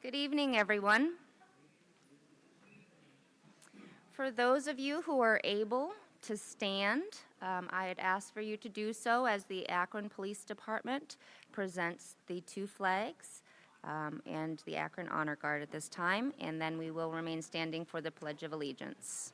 Good evening, everyone. For those of you who are able to stand, I had asked for you to do so as the Akron Police Department presents the two flags and the Akron Honor Guard at this time, and then we will remain standing for the Pledge of Allegiance.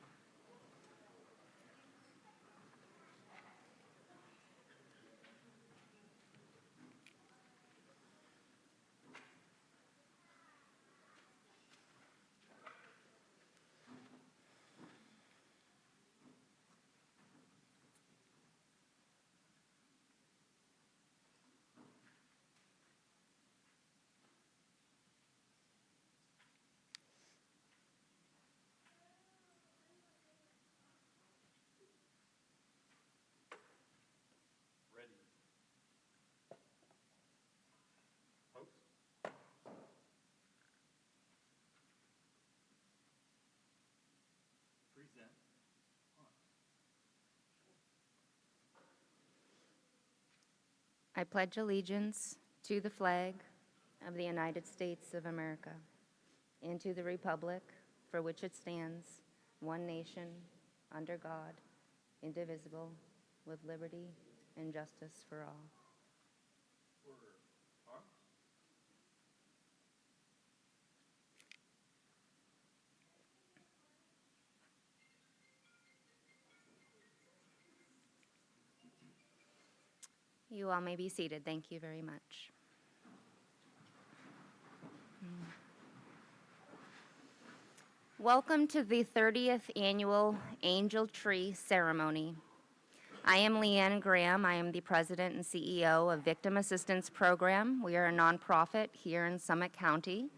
Ready. Post. Present. On. I pledge allegiance to the flag of the United States of America and to the republic for which it stands, one nation, under God, indivisible, with liberty and justice for all. Order. Arms. You all may be seated. Thank you very much. Welcome to the 30th Annual Angel Tree Ceremony. I am Leanne Graham. I am the President and CEO of Victim Assistance Program. We are a nonprofit here in Summit County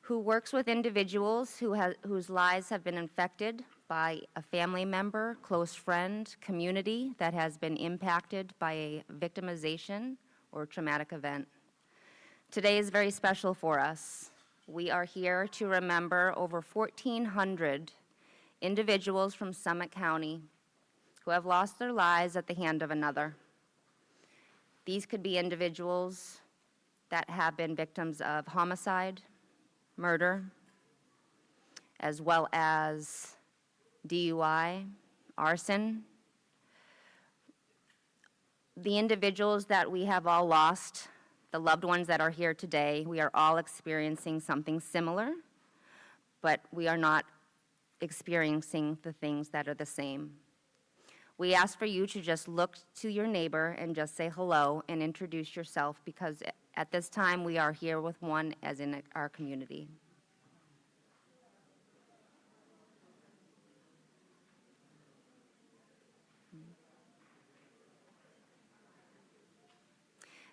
who works with individuals whose lives have been infected by a family member, close friend, community that has been impacted by a victimization or traumatic event. Today is very special for us. We are here to remember over 1,400 individuals from Summit County who have lost their lives at the hand of another. These could be individuals that have been victims of homicide, murder, as well as DUI, arson. The individuals that we have all lost, the loved ones that are here today, we are all experiencing something similar, but we are not experiencing the things that are the same. We ask for you to just look to your neighbor and just say hello and introduce yourself, because at this time we are here with one as in our community.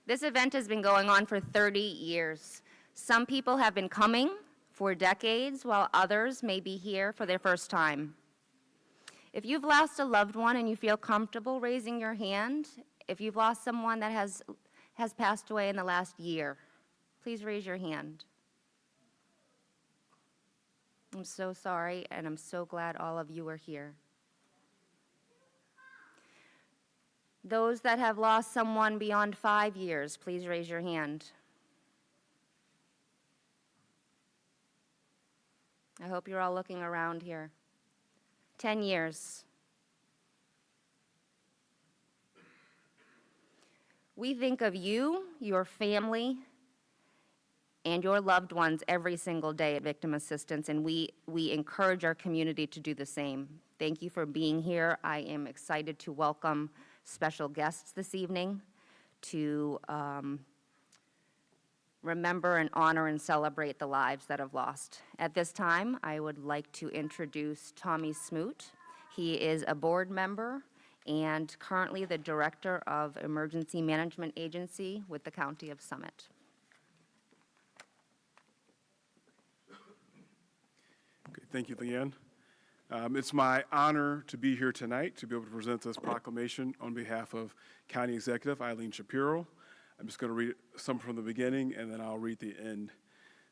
This event has been going on for 30 years. Some people have been coming for decades, while others may be here for their first time. If you've lost a loved one and you feel comfortable raising your hand, if you've lost someone that has passed away in the last year, please raise your hand. I'm so sorry, and I'm so glad all of you are here. Those that have lost someone beyond 5 years, please raise your hand. I hope you're all looking around here. 10 years. We think of you, your family, and your loved ones every single day at Victim Assistance, and we encourage our community to do the same. Thank you for being here. I am excited to welcome special guests this evening to remember and honor and celebrate the lives that have lost. At this time, I would like to introduce Tommy Smoot. He is a board member and currently the Director of Emergency Management Agency with the County of Summit. Okay, thank you, Leanne. It's my honor to be here tonight to be able to present this proclamation on behalf of County Executive Eileen Shapiro. I'm just going to read some from the beginning, and then I'll read the end.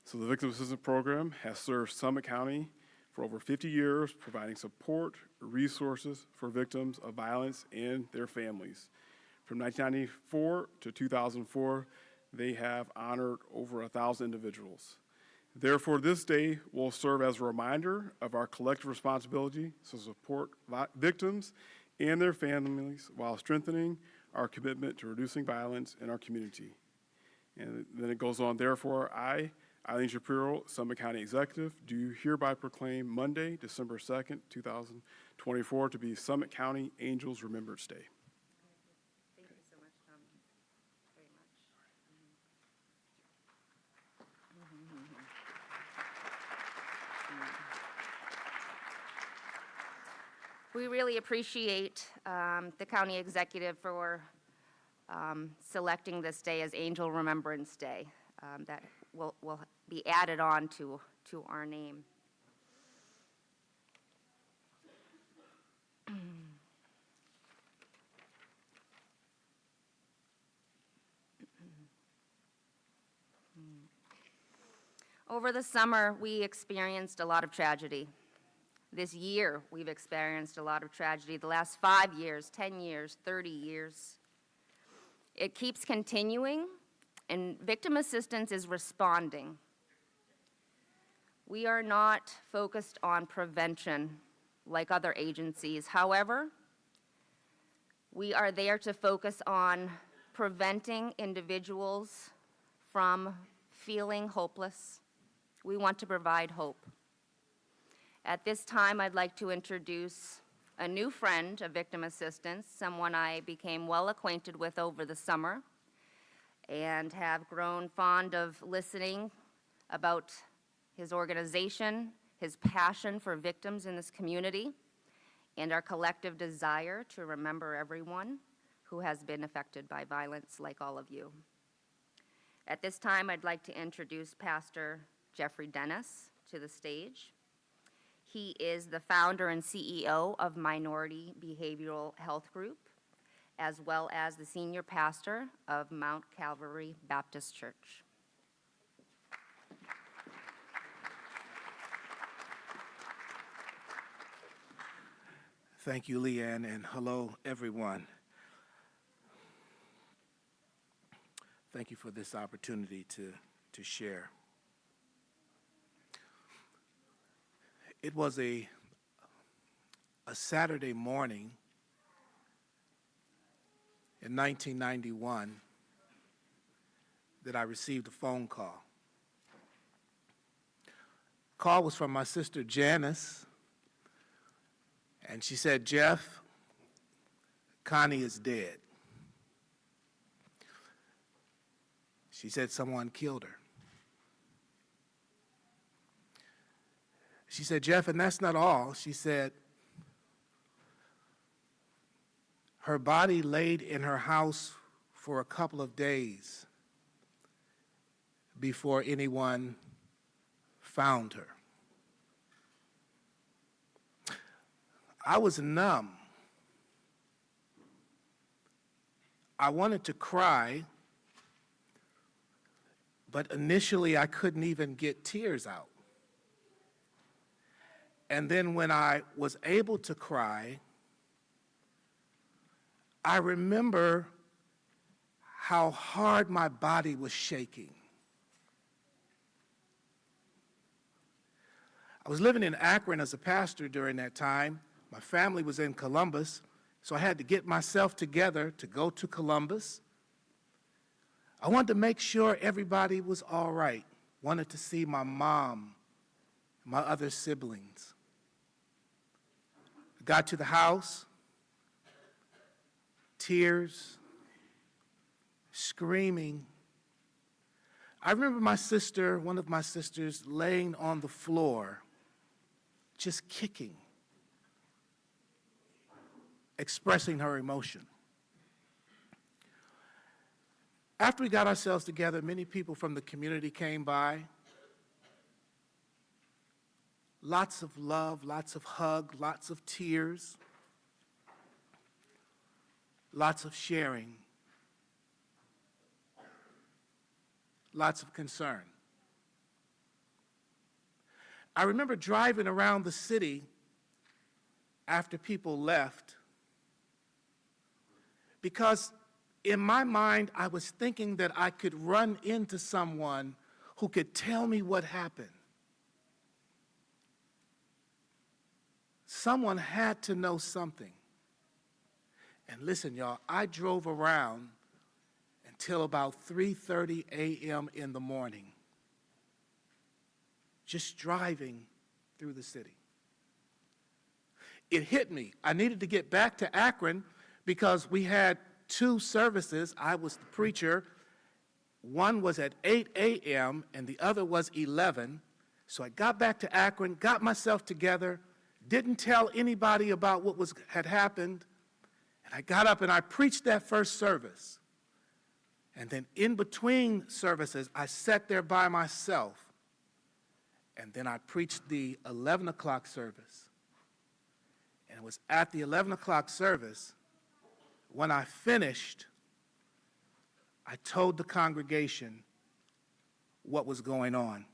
So the Victim Assistance Program has served Summit County for over 50 years, providing support, resources for victims of violence and their families. From 1994 to 2004, they have honored over 1,000 individuals. Therefore, this day will serve as a reminder of our collective responsibility to support victims and their families while strengthening our commitment to reducing violence in our community. And then it goes on, therefore, I, Eileen Shapiro, Summit County Executive, do hereby proclaim Monday, December 2nd, 2024 to be Summit County Angels Remembrance Day. Thank you so much, Tom. Very much. We really appreciate the county executive for selecting this day as Angel Remembrance Day. That will be added on to our name. Over the summer, we experienced a lot of tragedy. This year, we've experienced a lot of tragedy. The last 5 years, 10 years, 30 years. It keeps continuing, and victim assistance is responding. We are not focused on prevention like other agencies. However, we are there to focus on preventing individuals from feeling hopeless. We want to provide hope. At this time, I'd like to introduce a new friend of victim assistance, someone I became well acquainted with over the summer and have grown fond of listening about his organization, his passion for victims in this community, and our collective desire to remember everyone who has been affected by violence like all of you. At this time, I'd like to introduce Pastor Jeffrey Dennis to the stage. He is the founder and CEO of Minority Behavioral Health Group, as well as the senior pastor of Mount Calvary Baptist Church. Thank you, Leanne, and hello, everyone. Thank you for this opportunity to share. It was a Saturday morning in 1991 that I received a phone call. The call was from my sister Janice, and she said, "Jeff, Connie is dead." She said someone killed her. She said, "Jeff, and that's not all." She said, her body laid in her house for a couple of days before anyone found her. I was numb. I wanted to cry, but initially I couldn't even get tears out. And then when I was able to cry, I remember how hard my body was shaking. I was living in Akron as a pastor during that time. My family was in Columbus, so I had to get myself together to go to Columbus. I wanted to make sure everybody was all right. Wanted to see my mom, my other siblings. I got to the house, tears, screaming. I remember my sister, one of my sisters, laying on the floor, just kicking, expressing her emotion. After we got ourselves together, many people from the community came by. Lots of love, lots of hug, lots of tears, lots of sharing, lots of concern. I remember driving around the city after people left because in my mind I was thinking that I could run into someone who could tell me what happened. Someone had to know something. And listen, y'all, I drove around until about 3:30 a.m. in the morning, just driving through the city. It hit me. I needed to get back to Akron because we had 2 services. I was the preacher. One was at 8 a.m. and the other was 11. So I got back to Akron, got myself together, didn't tell anybody about what had happened, and I got up and I preached that first service. And then in between services, I sat there by myself, and then I preached the 11 o'clock service. And it was at the 11 o'clock service, when I finished, I told the congregation what was going on.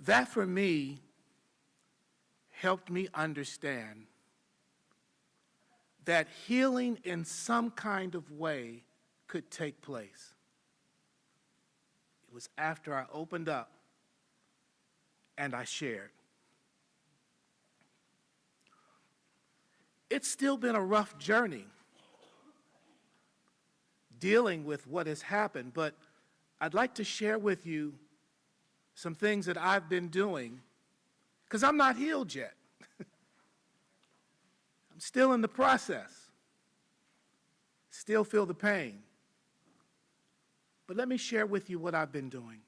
That, for me, helped me understand that healing in some kind of way could take place. It was after I opened up and I shared. It's still been a rough journey dealing with what has happened, but I'd like to share with you some things that I've been doing, because I'm not healed yet. I'm still in the process. Still feel the pain. But let me share with you what I've been doing.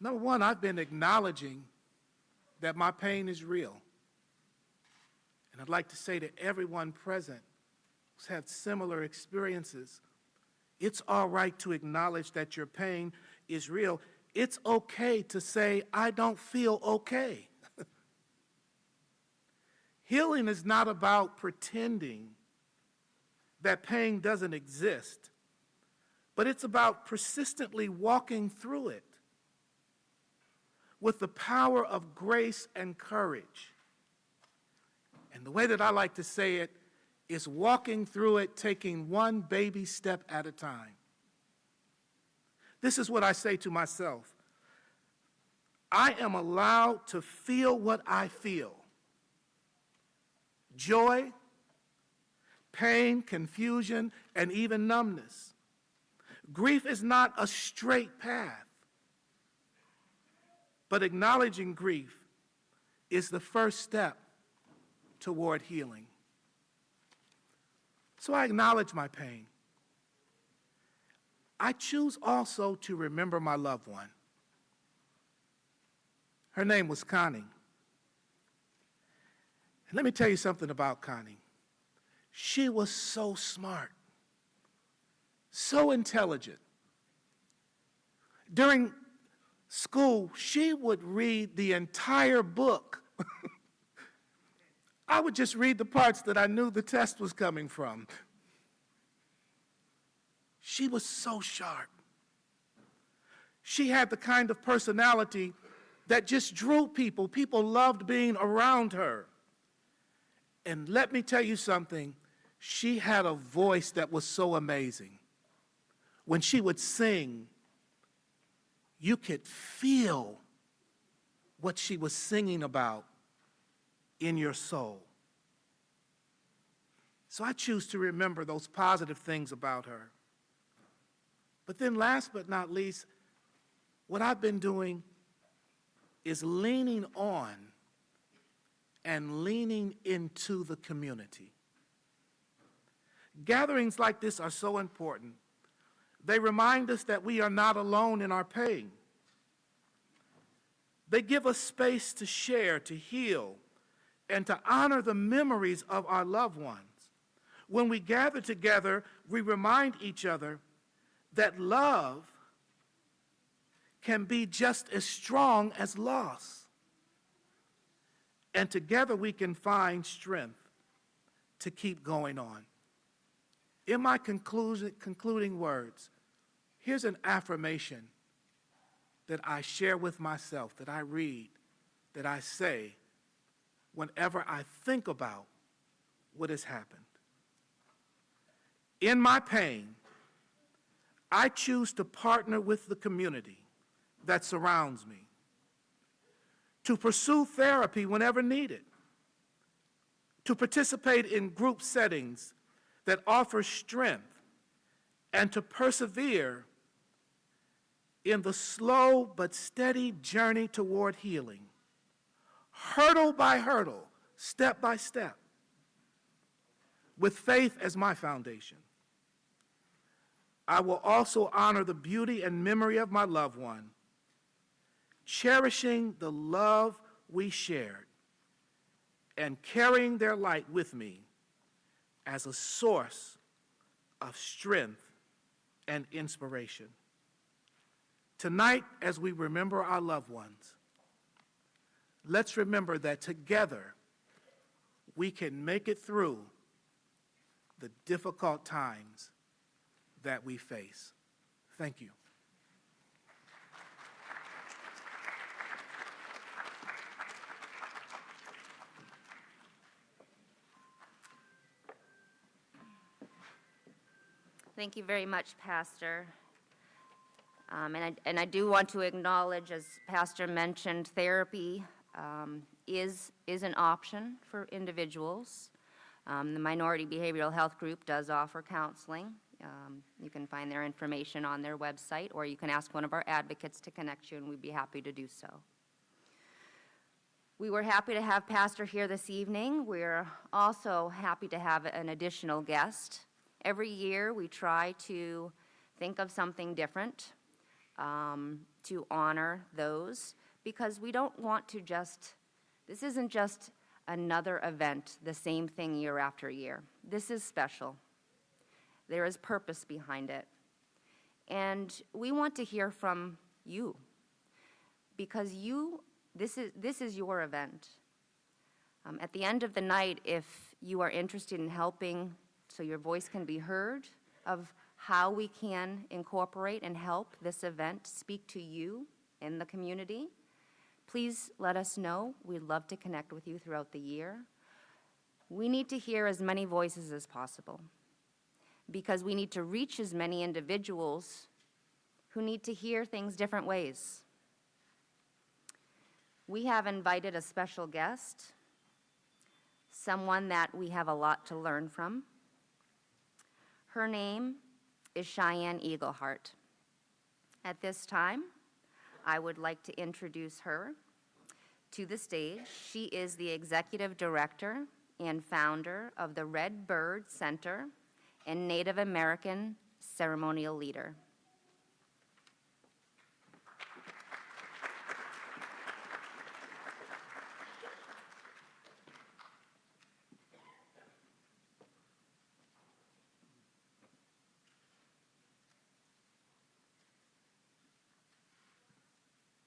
Number one, I've been acknowledging that my pain is real. And I'd like to say to everyone present who's had similar experiences, it's all right to acknowledge that your pain is real. It's okay to say, I don't feel okay. Healing is not about pretending that pain doesn't exist, but it's about persistently walking through it with the power of grace and courage. And the way that I like to say it is walking through it, taking one baby step at a time. This is what I say to myself. I am allowed to feel what I feel. Joy, pain, confusion, and even numbness. Grief is not a straight path, but acknowledging grief is the first step toward healing. So I acknowledge my pain. I choose also to remember my loved one. Her name was Connie. And let me tell you something about Connie. She was so smart, so intelligent. During school, she would read the entire book. I would just read the parts that I knew the test was coming from. She was so sharp. She had the kind of personality that just drew people. People loved being around her. And let me tell you something, she had a voice that was so amazing. When she would sing, you could feel what she was singing about in your soul. So I choose to remember those positive things about her. But then last but not least, what I've been doing is leaning on and leaning into the community. Gatherings like this are so important. They remind us that we are not alone in our pain. They give us space to share, to heal, and to honor the memories of our loved ones. When we gather together, we remind each other that love can be just as strong as loss. And together we can find strength to keep going on. In my concluding words, here's an affirmation that I share with myself, that I read, that I say whenever I think about what has happened. In my pain, I choose to partner with the community that surrounds me, to pursue therapy whenever needed, to participate in group settings that offer strength, and to persevere in the slow but steady journey toward healing, hurdle by hurdle, step by step, with faith as my foundation. I will also honor the beauty and memory of my loved one, cherishing the love we shared and carrying their light with me as a source of strength and inspiration. Tonight, as we remember our loved ones, let's remember that together we can make it through the difficult times that we face. Thank you. Thank you very much, Pastor. And I do want to acknowledge, as Pastor mentioned, therapy is an option for individuals. The Minority Behavioral Health Group does offer counseling. You can find their information on their website, or you can ask one of our advocates to connect you, and we'd be happy to do so. We were happy to have Pastor here this evening. We're also happy to have an additional guest. Every year, we try to think of something different to honor those, because we don't want to this isn't just another event, the same thing year after year. This is special. There is purpose behind it. And we want to hear from you, because this is your event. At the end of the night, if you are interested in helping so your voice can be heard, of how we can incorporate and help this event speak to you in the community, please let us know. We'd love to connect with you throughout the year. We need to hear as many voices as possible, because we need to reach as many individuals who need to hear things different ways. We have invited a special guest, someone that we have a lot to learn from. Her name is Cheyenne Eaglehart. At this time, I would like to introduce her to the stage. She is the Executive Director and founder of the Red Bird Center and Native American Ceremonial Leader.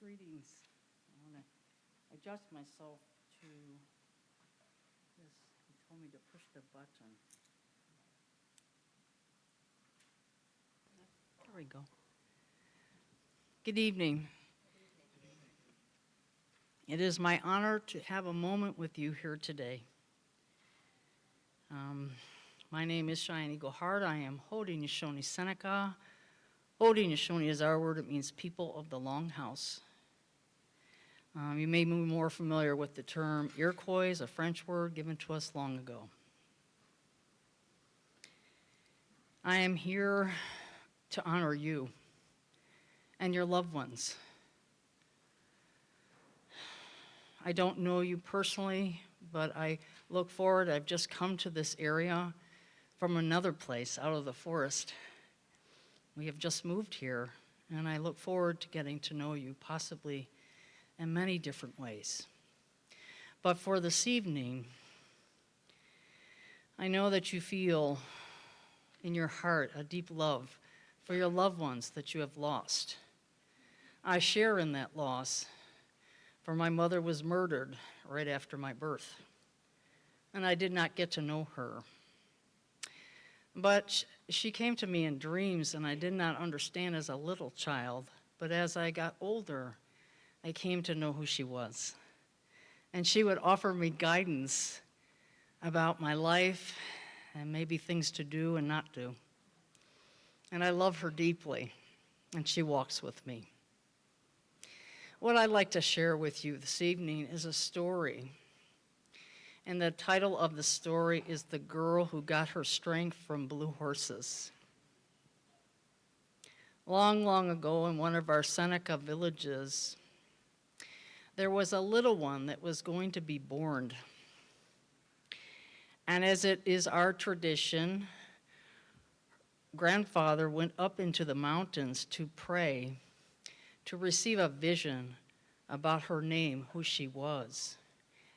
Greetings. I want to adjust myself to this. He told me to push the button. There we go. Good evening. It is my honor to have a moment with you here today. My name is Cheyenne Eaglehart. I am Haudenosaunee Seneca. Haudenosaunee is our word. It means people of the Longhouse. You may be more familiar with the term Iroquois, a French word given to us long ago. I am here to honor you and your loved ones. I don't know you personally, but I look forward. I've just come to this area from another place out of the forest. We have just moved here, and I look forward to getting to know you, possibly in many different ways. But for this evening, I know that you feel in your heart a deep love for your loved ones that you have lost. I share in that loss, for my mother was murdered right after my birth, and I did not get to know her. But she came to me in dreams, and I did not understand as a little child, but as I got older, I came to know who she was. And she would offer me guidance about my life and maybe things to do and not do. and I love her deeply, and she walks with me. What I'd like to share with you this evening is a story, and the title of the story is The Girl Who Got Her Strength from Blue Horses. Long, long ago in one of our Seneca villages, there was a little one that was going to be born. And as it is our tradition, grandfather went up into the mountains to pray, to receive a vision about her name, who she was.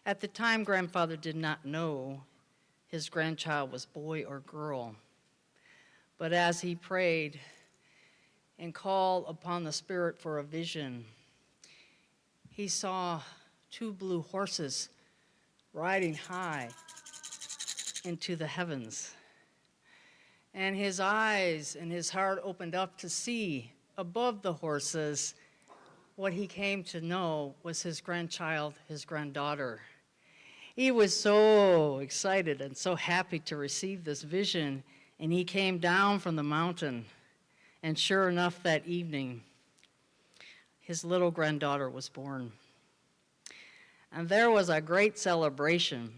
At the time, grandfather did not know his grandchild was boy or girl. But as he prayed and called upon the Spirit for a vision, he saw 2 blue horses riding high into the heavens. And his eyes and his heart opened up to see above the horses what he came to know was his grandchild, his granddaughter. He was so excited and so happy to receive this vision, and he came down from the mountain, and sure enough, that evening, his little granddaughter was born. And there was a great celebration,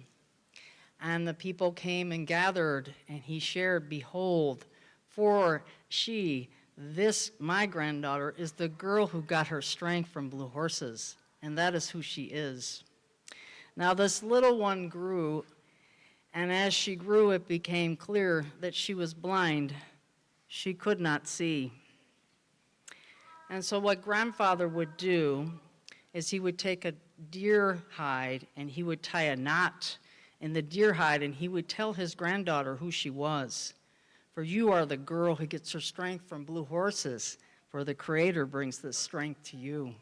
and the people came and gathered, and he shared, "Behold, for she, this, my granddaughter, is the girl who got her strength from blue horses, and that is who she is." Now this little one grew, and as she grew, it became clear that she was blind. She could not see. And so what grandfather would do is he would take a deer hide, and he would tie a knot in the deer hide, and he would tell his granddaughter who she was. "For you are the girl who gets her strength from blue horses, for the Creator brings this strength to you."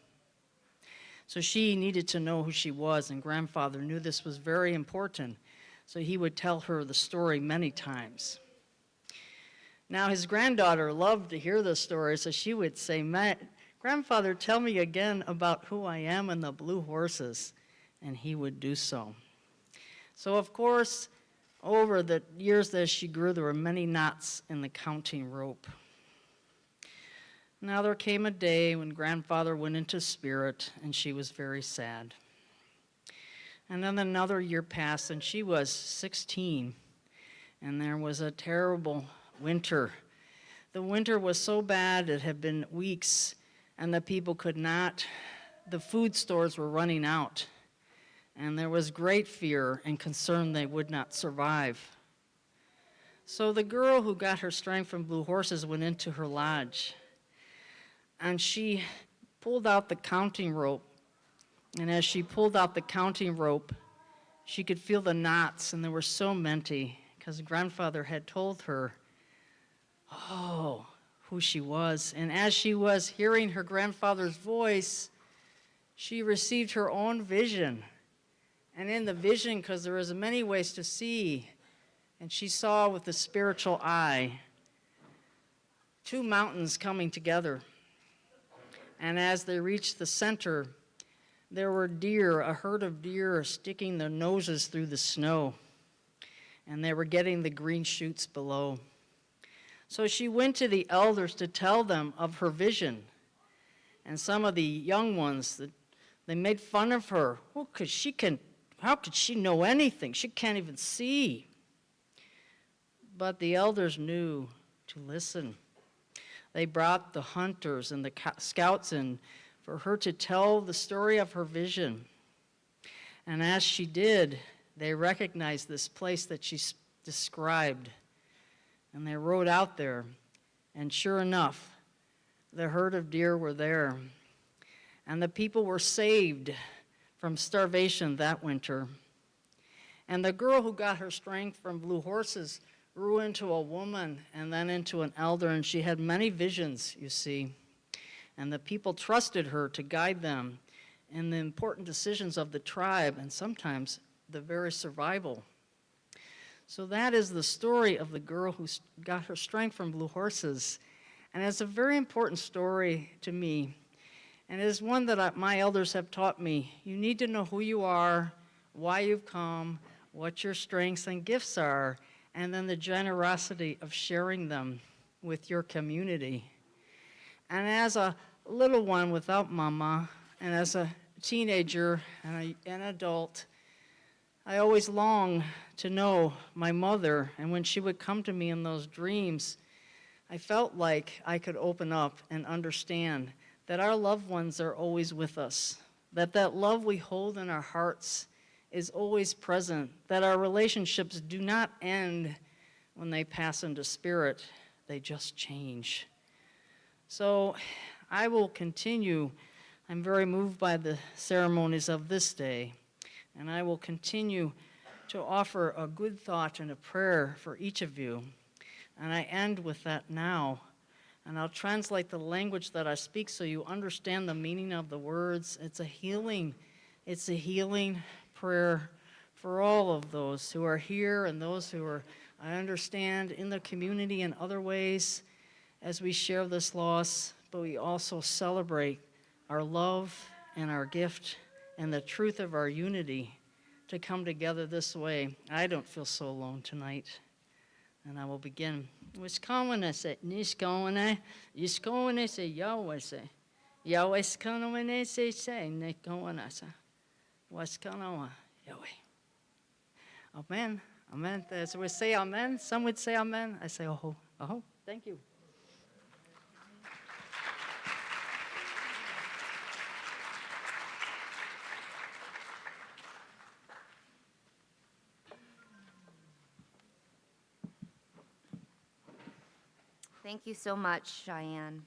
So she needed to know who she was, and grandfather knew this was very important, so he would tell her the story many times. Now his granddaughter loved to hear the story, so she would say, "Grandfather, tell me again about who I am and the blue horses," and he would do so. So of course, over the years that she grew, there were many knots in the counting rope. Now there came a day when grandfather went into spirit, and she was very sad. And then another year passed, and she was 16, and there was a terrible winter. The winter was so bad it had been weeks, and the people could not, the food stores were running out, and there was great fear and concern they would not survive. So the girl who got her strength from blue horses went into her lodge, and she pulled out the counting rope. And as she pulled out the counting rope, she could feel the knots, and there were so many, because grandfather had told her, who she was. And as she was hearing her grandfather's voice, she received her own vision. And in the vision, because there was many ways to see, and she saw with the spiritual eye 2 mountains coming together. And as they reached the center, there were deer, a herd of deer sticking their noses through the snow, and they were getting the green shoots below. So she went to the elders to tell them of her vision. And some of the young ones, they made fun of her. Well, how could she know anything? She can't even see. But the elders knew to listen. They brought the hunters and the scouts in for her to tell the story of her vision. And as she did, they recognized this place that she described. And they rode out there, and sure enough, the herd of deer were there. And the people were saved from starvation that winter. And the girl who got her strength from blue horses grew into a woman and then into an elder, and she had many visions, you see. And the people trusted her to guide them in the important decisions of the tribe, and sometimes the very survival. So that is the story of the girl who got her strength from blue horses. And it's a very important story to me. And it is one that my elders have taught me. You need to know who you are, why you've come, what your strengths and gifts are, and then the generosity of sharing them with your community. And as a little one without mama, and as a teenager and an adult, I always longed to know my mother, and when she would come to me in those dreams, I felt like I could open up and understand that our loved ones are always with us, that love we hold in our hearts is always present, that our relationships do not end when they pass into spirit, they just change. So I will continue. I'm very moved by the ceremonies of this day, and I will continue to offer a good thought and a prayer for each of you. And I end with that now. And I'll translate the language that I speak so you understand the meaning of the words. It's a healing prayer for all of those who are here and those who are, I understand, in the community in other ways as we share this loss, but we also celebrate our love and our gift and the truth of our unity to come together this way. I don't feel so alone tonight. And I will begin. Wisconsin, Niskone, Yiskone se Yawese. Yaweskonomene se say, Nikonasa. Waskanoa, Yahweh. Amen. Amen. As we say amen, some would say amen. I say, oh, oh, thank you. Thank you so much, Cheyenne.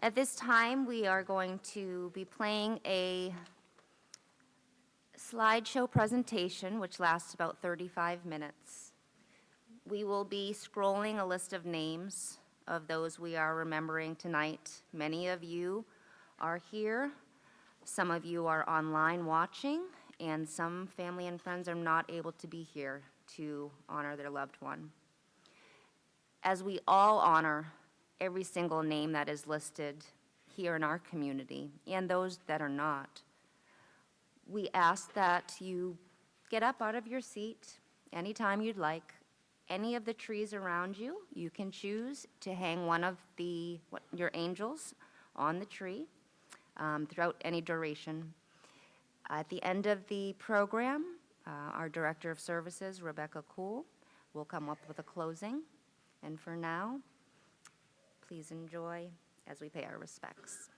At this time, we are going to be playing a slideshow presentation, which lasts about 35 minutes. We will be scrolling a list of names of those we are remembering tonight. Many of you are here. Some of you are online watching, and some family and friends are not able to be here to honor their loved one. As we all honor every single name that is listed here in our community and those that are not, we ask that you get up out of your seat anytime you'd like. Any of the trees around you, you can choose to hang one of your angels on the tree throughout any duration. At the end of the program, our Director of Services, Rebecca Kuhl, will come up with a closing. And for now, please enjoy as we pay our respects.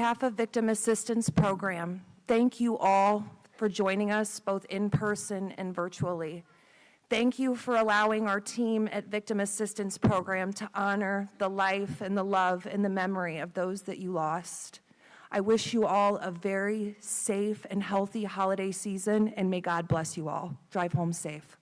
behalf of Victim Assistance Program, thank you all for joining us both in person and virtually. Thank you for allowing our team at Victim Assistance Program to honor the life and the love and the memory of those that you lost. I wish you all a very safe and healthy holiday season, and may God bless you all. Drive home safe.